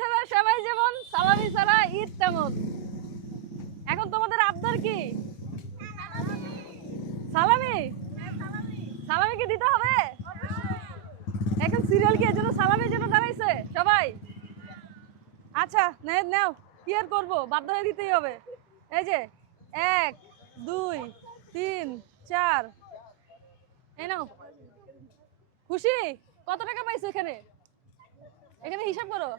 ছাড়া সবাই যেমন, সালামি ছাড়া ঈদ তেমন। এখন তোমাদের আবদার কি? সালামি। সালামি কি দিতে হবে? এখন সিরিয়াল কি এজন্য সালামির জন্য দাঁড়াইছে সবাই? আচ্ছা নাও, কি আর করবো, বাধ্য হয়ে দিতেই হবে। এই যে 1 2 3 4, এই নাও। খুশি? কত টাকা পাইছো এখানে? এখানে হিসাব করো।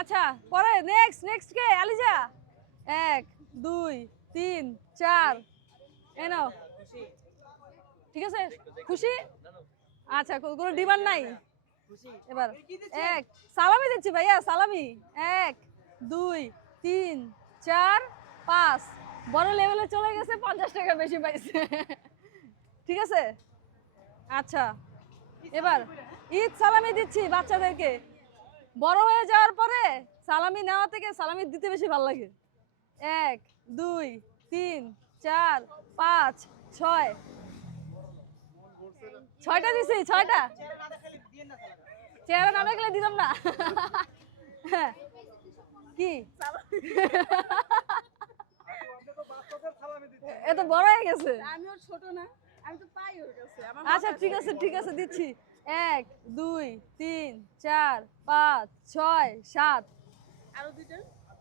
আচ্ছা পরে নেক্সট কে? আলিজা। 1 2 3 4, এই নাও। ঠিক আছে, খুশি? আচ্ছা কোনো ডিমান্ড নাই এবার। এক সালামি দিচ্ছি ভাইয়া, সালামি। 1 2 3 4 5, বড় লেভেলে চলে গেছে, 50 টাকা বেশি পাইছে। ঠিক আছে, আচ্ছা এবার ঈদ সালামি দিচ্ছি বাচ্চাদেরকে। বড় হয়ে যাওয়ার পরে সালামি নেওয়া থেকে সালামি দিতে বেশি ভালো লাগে। 1 2 3 4 5 6, 6টা দিছি, 6টা। চেহারা না দেখলে দিলাম না। কি এত বড় হয়ে গেছে? আমিও ছোট না, আমি তো পাই ওর কাছে। আচ্ছা ঠিক আছে দিচ্ছি। 1 2 3 4 5 6 7,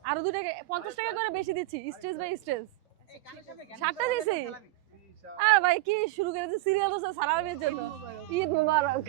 আরো 2 টাকা, 50 টাকা করে বেশি দিচ্ছি স্টেজ বাই স্টেজ। 7টা দিছি। আর ভাই কি শুরু করেছে সিরিয়াল হচ্ছে সালামের জন্য। ঈদ মুবারক।